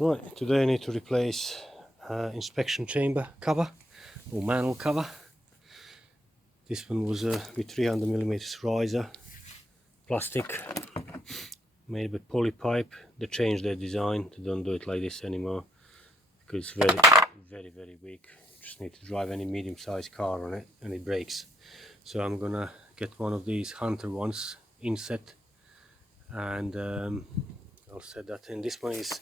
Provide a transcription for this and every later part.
Right, today I need to replace inspection chamber cover or manhole cover. This one was with 300mm riser, plastic, made with polypipe. They changed their design, they don't do it like this anymore because it's very weak. Just need to drive any medium-sized car on it and it breaks. So I'm gonna get one of these Hunter ones, inset, and I'll set that in. This one is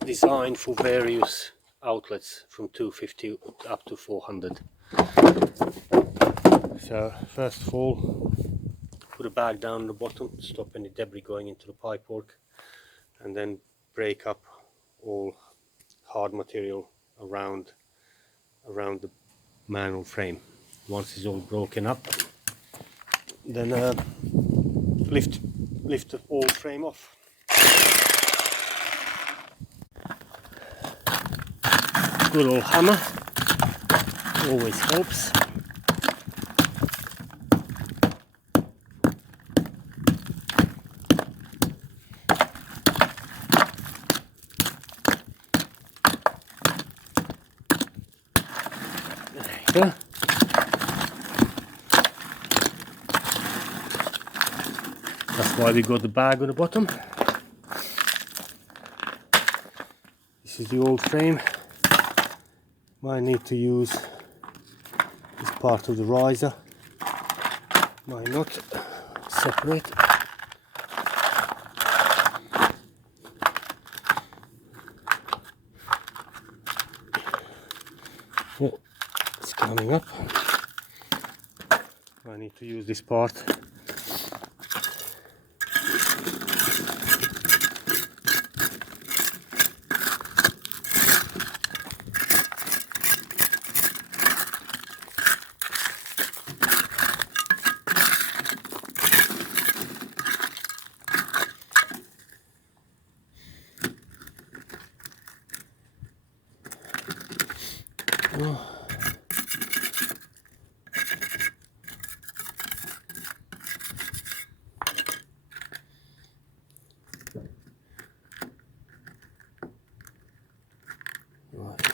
designed for various outlets from 250 up to 400. So first of all, put a bag down the bottom to stop any debris going into the pipework, and then break up all hard material around the manhole frame. Once it's all broken up, then lift the whole frame off. Good old hammer always helps. There you go. That's why we got the bag on the bottom. This is the old frame. Might need to use this part of the riser. Might not. Separate. Yeah, it's coming up. I need to use this part. Oh. Right.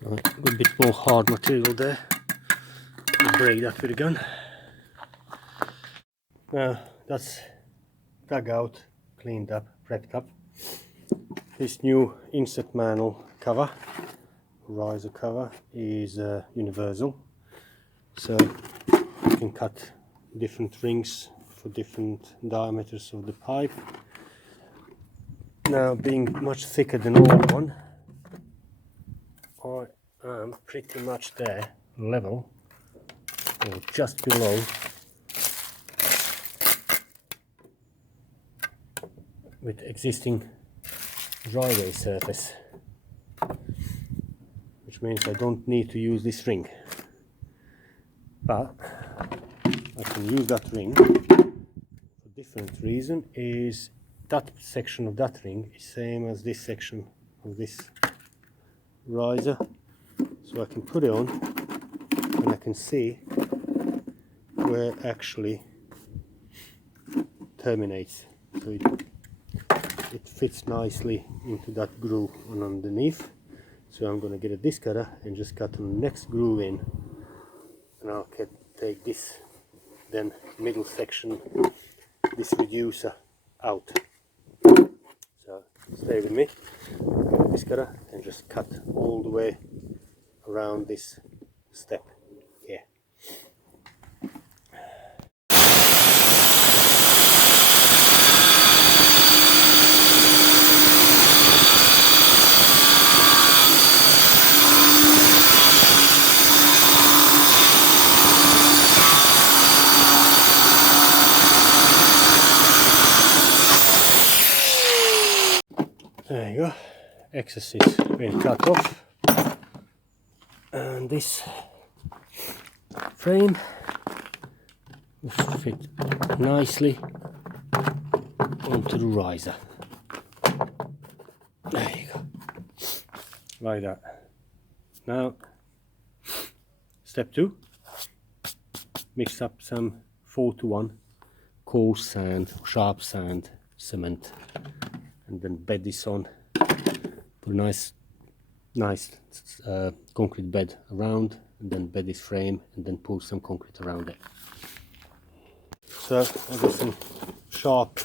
Right, got a bit more hard material there. I'll break that with a gun. Now that's dug out, cleaned up, prepped up. This new inset manhole cover, riser cover, is universal, so you can cut different rings for different diameters of the pipe. Now, being much thicker than the old one, I am pretty much there, level, or just below with existing driveway surface, which means I don't need to use this ring, but I can use that ring for a different reason. Is that section of that ring is same as this section of this riser, so I can put it on and I can see where it actually terminates, so it fits nicely into that groove on underneath. So I'm going to get a disc cutter and just cut the next groove in, and I'll take this then middle section, this reducer, out. So stay with me, get a disc cutter and just cut all the way around this step here. There you go, excess is been cut off, and this frame will fit nicely onto the riser. There you go, like that. Now step 2, mix up some 4:1 coarse sand, sharp sand, cement, and then bed this on. Put a nice concrete bed around, and then bed this frame, and then pour some concrete around it. So I've got some sharp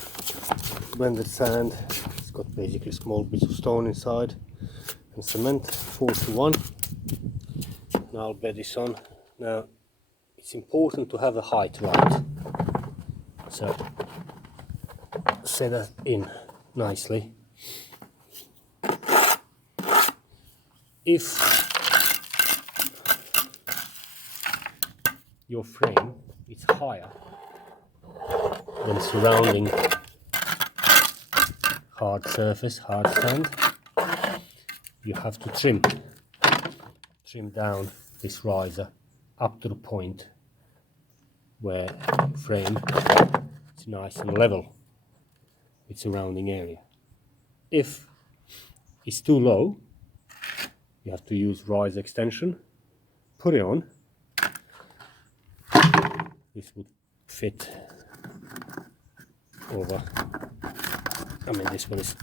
blended sand. It's got basically small bits of stone inside, and cement 4:1. Now I'll bed this on. Now it's important to have the height right, so set that in nicely. If your frame is higher than surrounding hard surface, hard sand, you have to trim down this riser up to the point where the frame is nice and level with surrounding area. If it's too low, you have to use riser extension, put it on. This would fit over. I mean, this one is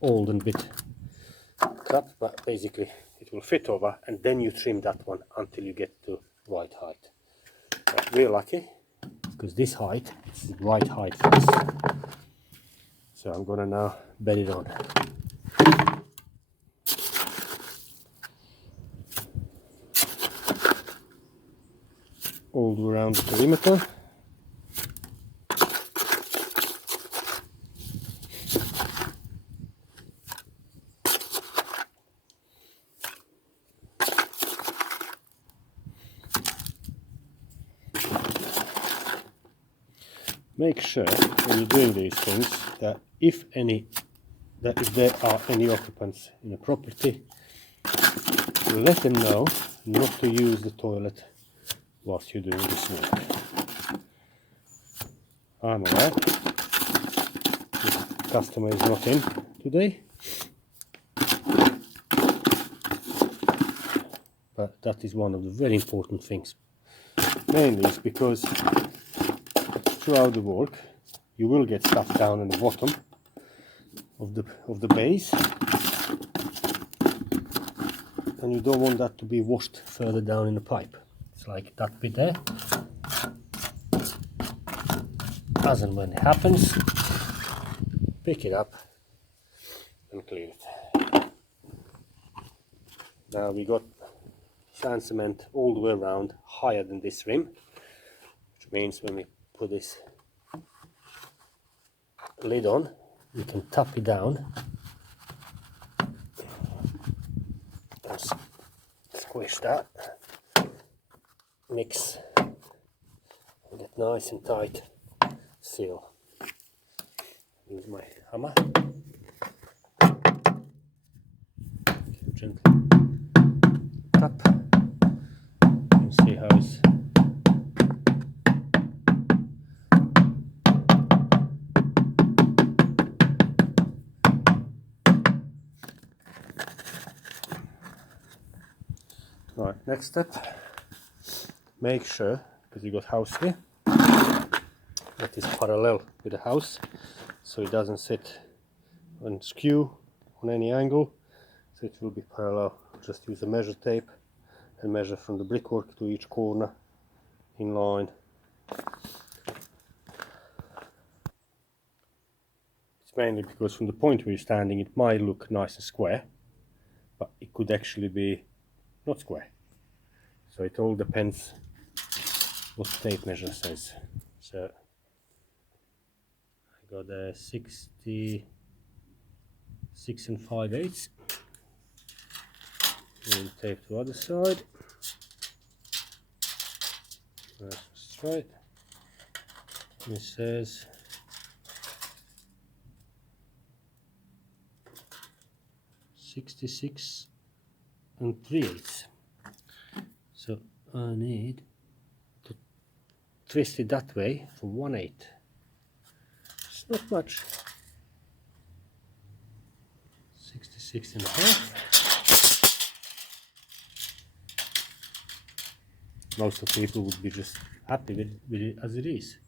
old and bit cut, but basically it will fit over, and then you trim that one until you get to right height. But we're lucky because this height is the right height for us. So I'm gonna now bed it on. All around the perimeter. Make sure when you're doing these things that if there are any occupants in a property, let them know not to use the toilet whilst you're doing this work. I'm alright. The customer is not in today, but that is one of the very important things. Mainly is because throughout the work you will get stuff down in the bottom of the base, and you don't want that to be washed further down in the pipe. It's like that bit there. As and when it happens, pick it up and clean it. Now we got sand cement all the way around, higher than this rim, which means when we put this lid on, we can tap it down and squish that, mix, and get nice and tight seal. Use my hammer, gently tap, and see how it's right. Next step, make sure, because you got house here, that is parallel with the house, so it doesn't sit and skew on any angle, so it will be parallel. Just use a measure tape and measure from the brickwork to each corner in line. It's mainly because from the point where you're standing it might look nice and square, but it could actually be not square. So it all depends what the tape measure says. So I got a 66 5/8. And tape to the other side. That's straight. And it says 66 3/8. So I need to twist it that way for 1/8. It's not much. 66.5. Most of people would be just happy with it as it is.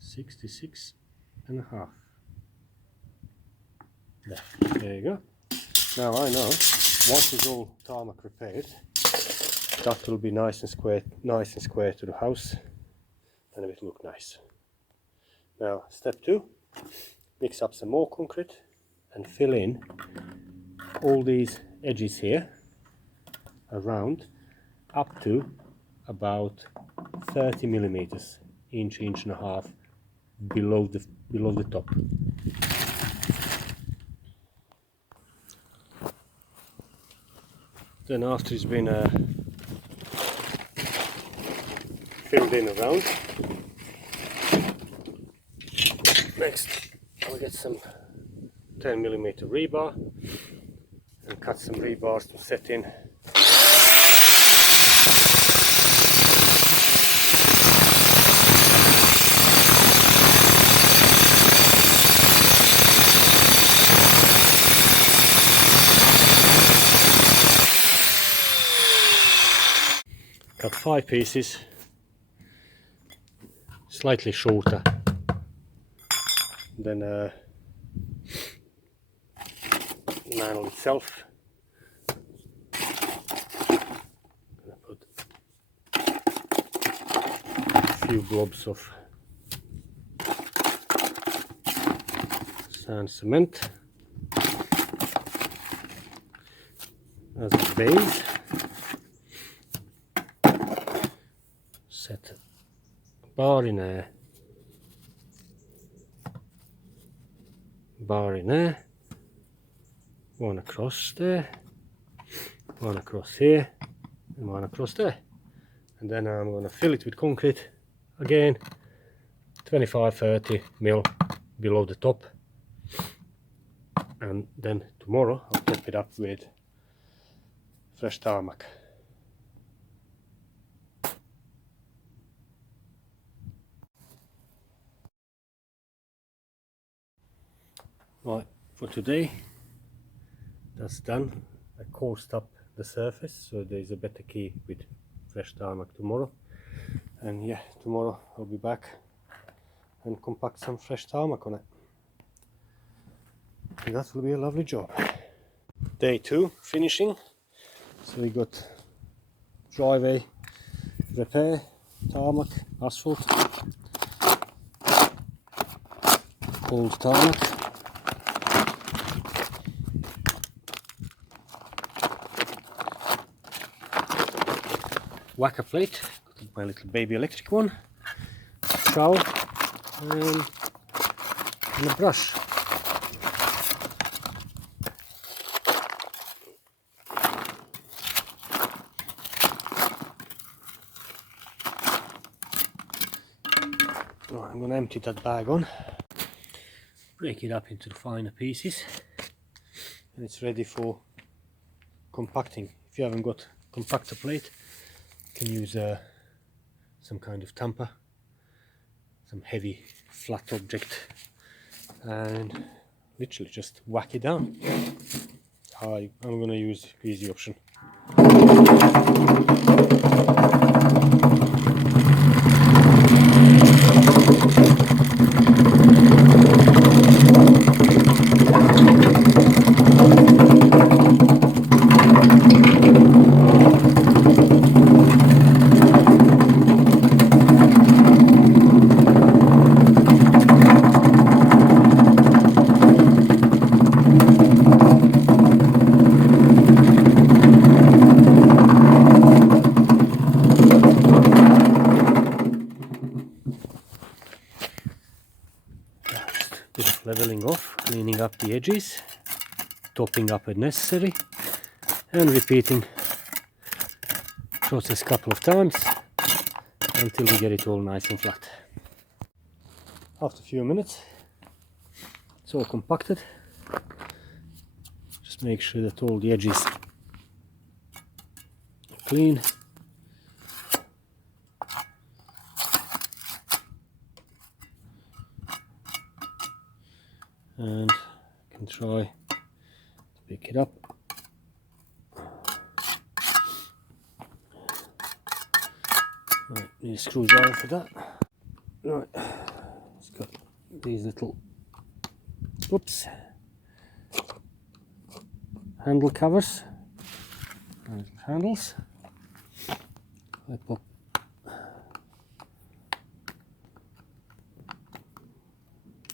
66.5. There you go. Now I know once it's all tarmac repaired, that will be nice and square to the house, and it will look nice. Now step 2, mix up some more concrete and fill in all these edges here around up to about 30 millimeters, inch and a half below the top. Then after it's been filled in around, next I'll get some 10 millimeter rebar and cut some rebars to set in. Cut 5 pieces, slightly shorter than manhole itself. I'm gonna put a few blobs of sand cement as a base. Set a bar in there, one across there, one across here, and one across there. And then I'm going to fill it with concrete again, 25-30 mil below the top. And then tomorrow I'll top it up with fresh tarmac. Right, for today that's done. I coursed up the surface so there's a better key with fresh tarmac tomorrow. And yeah, tomorrow I'll be back and compact some fresh tarmac on it. And that will be a lovely job. Day 2 finishing. So we got driveway repair, tarmac, asphalt, cold tarmac, whacker plate, got my little baby electric one, trowel and a brush. Right, I'm going to empty that bag on, break it up into the finer pieces, and it's ready for compacting. If you haven't got compactor plate, you can use some kind of tamper, some heavy flat object, and literally just whack it down. I'm going to use the easy option. Leveling off, cleaning up the edges, topping up when necessary, and repeating process a couple of times until we get it all nice and flat. After a few minutes it's all compacted. Just Just make sure that all the edges are clean. And you can try to pick it up. Right, need a screwdriver for that. Right, it's got these little, oops, handle covers, handles. I put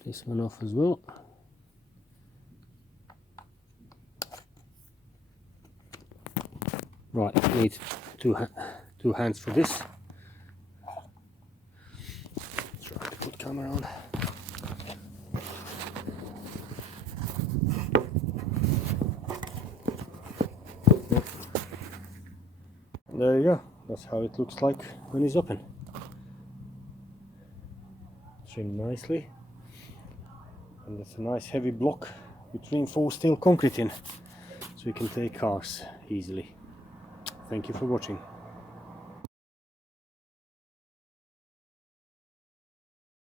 this one off as well. Right, need two hands for this. Try to put camera on. There you go. That's how it looks like when it's open. Trimmed nicely, and it's a nice heavy block with reinforced steel concrete in, so you can take cars easily. Thank you for watching.